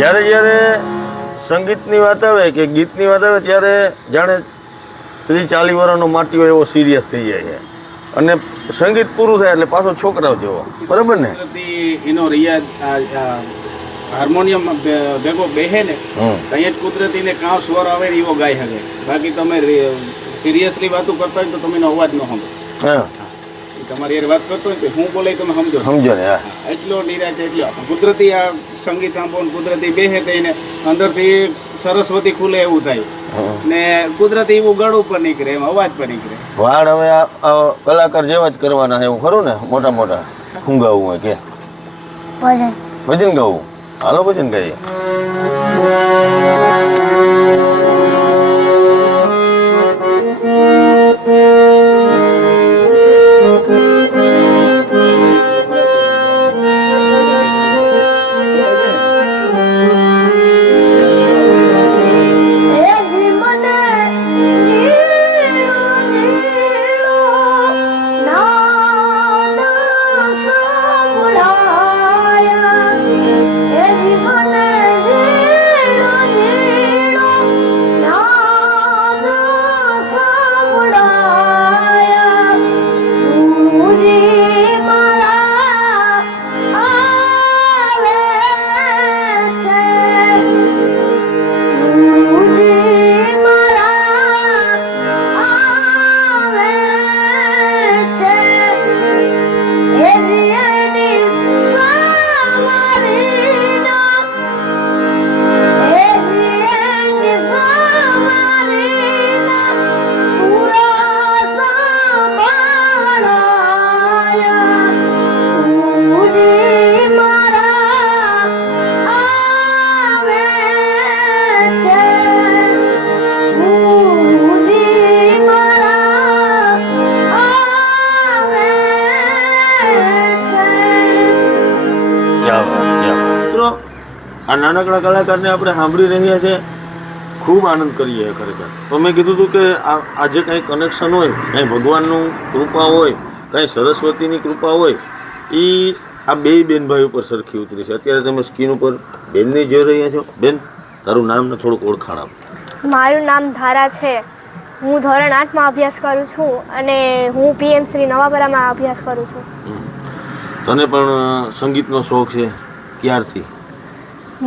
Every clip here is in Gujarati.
જ્યારે જ્યારે સંગીતની વાત આવે કે ગીતની વાત આવે ત્યારે જાણે 30-40 વર્ષનો માટીઓ એવો સિરિયસ થઈ જાય છે અને સંગીત પૂરું થાય એટલે પાછો છોકરાઓ જેવો, બરાબર ને? એનો રિયાઝ હાર્મોનિયમ ભેગો બેહે ને ત્યાં જ કુદરતીને કાં સ્વર આવે ને એવો ગાઈ શકે. બાકી તમે સિરિયસલી વાતો કરતા હોય તો તમે એનો અવાજ ન સાંભળો. હા, તમારી યાર વાત કરતો હોય તો હું બોલે તમે સમજો ને. એટલો નિરાશ એટલો કુદરતી આ સંગીત સાંભળો કુદરતી બેહે તો એને અંદરથી સરસ્વતી ખુલે એવું થાય. ને કુદરતી એવું ગળું પણ નીકળે, એમ અવાજ પણ નીકળે. વાળ હવે આ કલાકાર જેવા જ કરવાના છે એવું ખરું ને? મોટા મોટા શું ગાવું હોય કે ભજન ગાવું? હાલો ભજન ગાઈએ. આ નાનકડા કલાકારને આપણે સાંભળી રહ્યા છે, ખૂબ આનંદ કરીએ ખરેખર. તો મેં કીધું હતું કે આજે કાંઈ કનેક્શન હોય, કાંઈ ભગવાનનું કૃપા હોય, કાંઈ સરસ્વતીની કૃપા હોય, એ આ બે બેનભાઈ ઉપર સરખી ઉતરી છે. અત્યારે તમે સ્ક્રીન ઉપર બેનને જોઈ રહ્યા છો. બેન, તારું નામ ને થોડુંક ઓળખાણ આપ. મારું નામ ધારા છે. હું ધોરણ 8માં અભ્યાસ કરું છું અને હું PM શ્રી નવાપરામાં અભ્યાસ કરું છું. તને પણ સંગીતનો શોખ છે? ક્યારથી?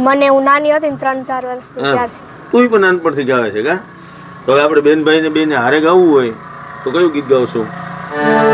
મને હું નાની હતી ને 3-4 વર્ષની ત્યારથી. તું પણ નાનપણથી ગાવે છે કા? તો હવે આપણે બેનભાઈને બેને હારે ગાવું હોય તો કયું ગીત ગાવશું? Thank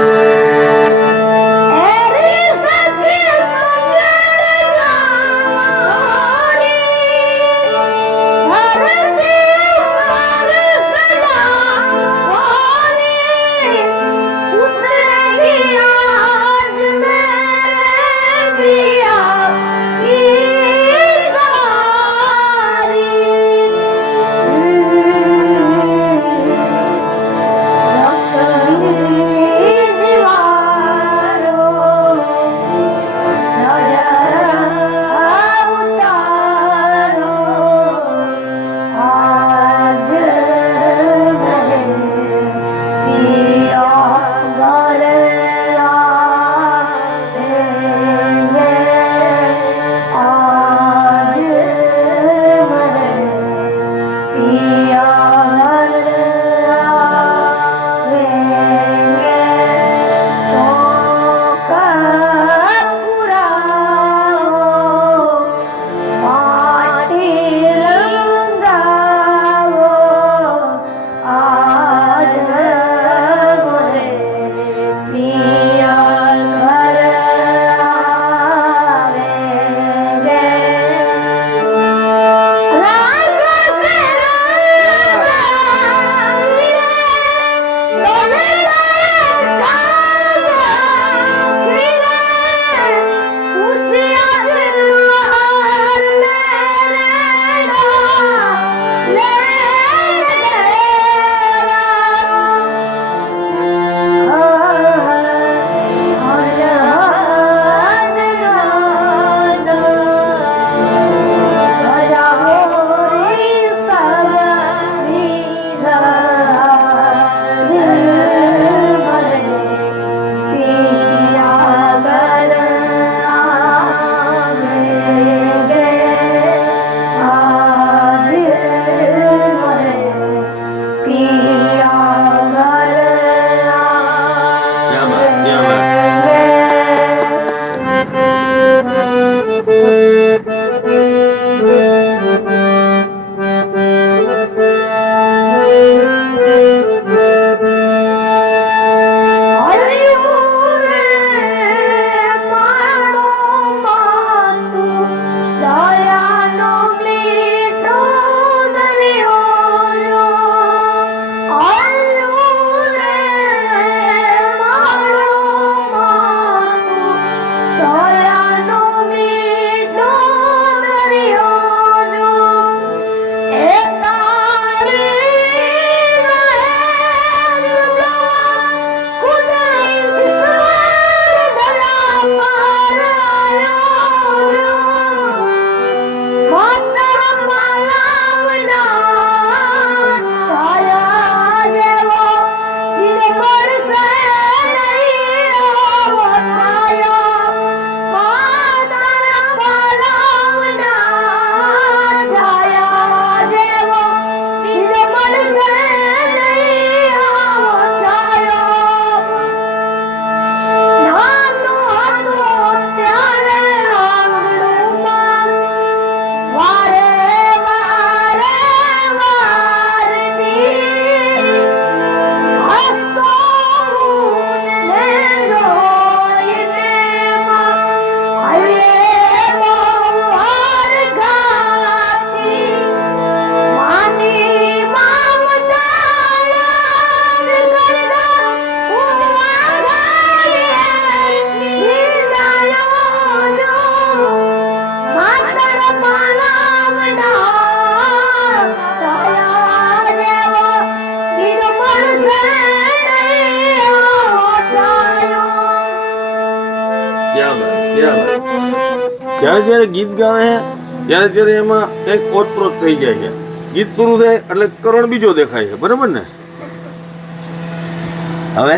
you. જ્યારે જ્યારે ગીત ગાવે છે ત્યારે એમાં કંઈક ઓતપ્રોત થઈ જાય છે. ગીત પૂરું થાય એટલે કરોડ બીજો દેખાય છે. બરાબર ને? હવે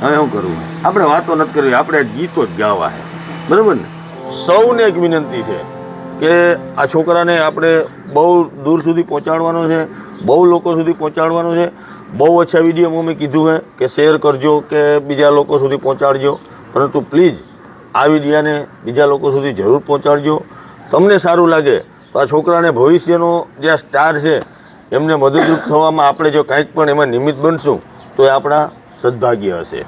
શું કરવું? આપણે વાતો નથી કરવી, આપણે ગીતો જ ગાવા છે. બરાબર ને? સૌને એક વિનંતી છે કે આ છોકરાને આપણે બહુ દૂર સુધી પહોંચાડવાનો છે, બહુ લોકો સુધી પહોંચાડવાનો છે. બહુ ઓછા વિડીયોમાં મેં કીધું છે કે શેર કરજો કે બીજા લોકો સુધી પહોંચાડજો, પરંતુ પ્લીઝ આ વિડીયાને બીજા લોકો સુધી જરૂર પહોંચાડજો. તમને સારું લાગે તો આ છોકરાને ભવિષ્યનો જે આ સ્ટાર છે એમને મદદરૂપ થવામાં આપણે જો કાંઈક પણ એમાં નિમિત્ત બનશું તો એ આપણા સદભાગ્ય હશે.